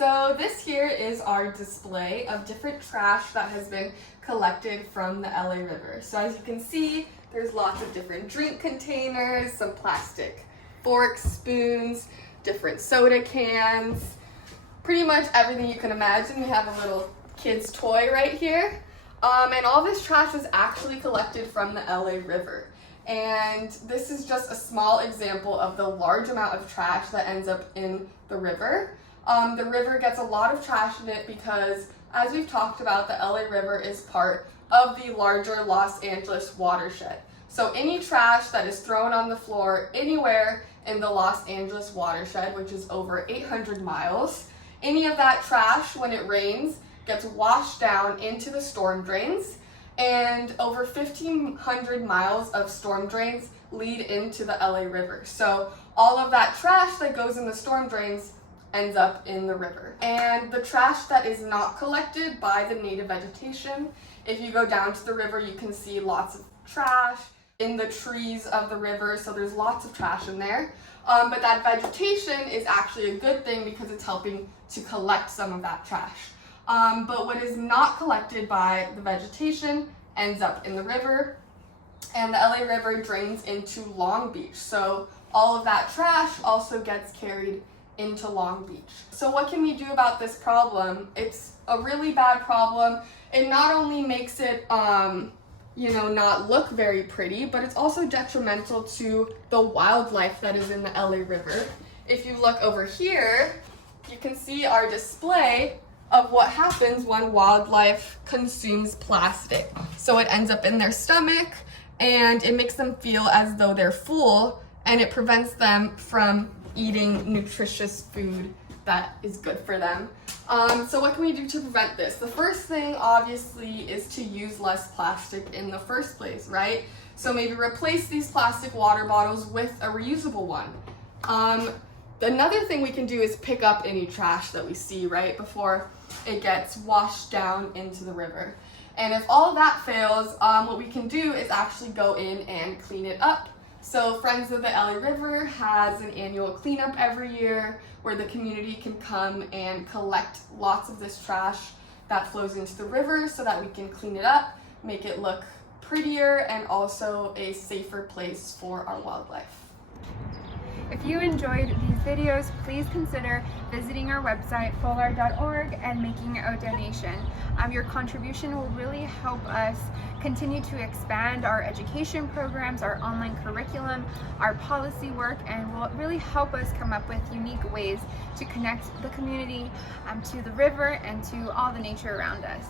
So this here is our display of different trash that has been collected from the LA River. So as you can see, there's lots of different drink containers, some plastic forks, spoons, different soda cans, pretty much everything you can imagine. We have a little kid's toy right here. And all this trash was actually collected from the LA River. And this is just a small example of the large amount of trash that ends up in the river. The river gets a lot of trash in it because, as we've talked about, the LA River is part of the larger Los Angeles watershed. So any trash that is thrown on the floor anywhere in the Los Angeles watershed, which is over 800 miles, any of that trash, when it rains, gets washed down into the storm drains, and over 1,500 miles of storm drains lead into the LA River. So all of that trash that goes in the storm drains ends up in the river. And the trash that is not collected by the native vegetation, if you go down to the river, you can see lots of trash in the trees of the river, so there's lots of trash in there. But that vegetation is actually a good thing because it's helping to collect some of that trash. But what is not collected by the vegetation ends up in the river, and the LA River drains into Long Beach. So all of that trash also gets carried into Long Beach. So what can we do about this problem? It's a really bad problem. It not only makes it, not look very pretty, but it's also detrimental to the wildlife that is in the LA River. If you look over here, you can see our display of what happens when wildlife consumes plastic. So it ends up in their stomach and it makes them feel as though they're full, and it prevents them from eating nutritious food that is good for them. So what can we do to prevent this? The first thing, obviously, is to use less plastic in the first place, right? So maybe replace these plastic water bottles with a reusable one. Another thing we can do is pick up any trash that we see, right, before it gets washed down into the river. And if all of that fails, what we can do is actually go in and clean it up. So Friends of the LA River has an annual cleanup every year where the community can come and collect lots of this trash that flows into the river so that we can clean it up, make it look prettier, and also a safer place for our wildlife. If you enjoyed these videos, please consider visiting our website, FoLAR.org, and making a donation. Your contribution will really help us continue to expand our education programs, our online curriculum, our policy work, and will really help us come up with unique ways to connect the community to the river and to all the nature around us.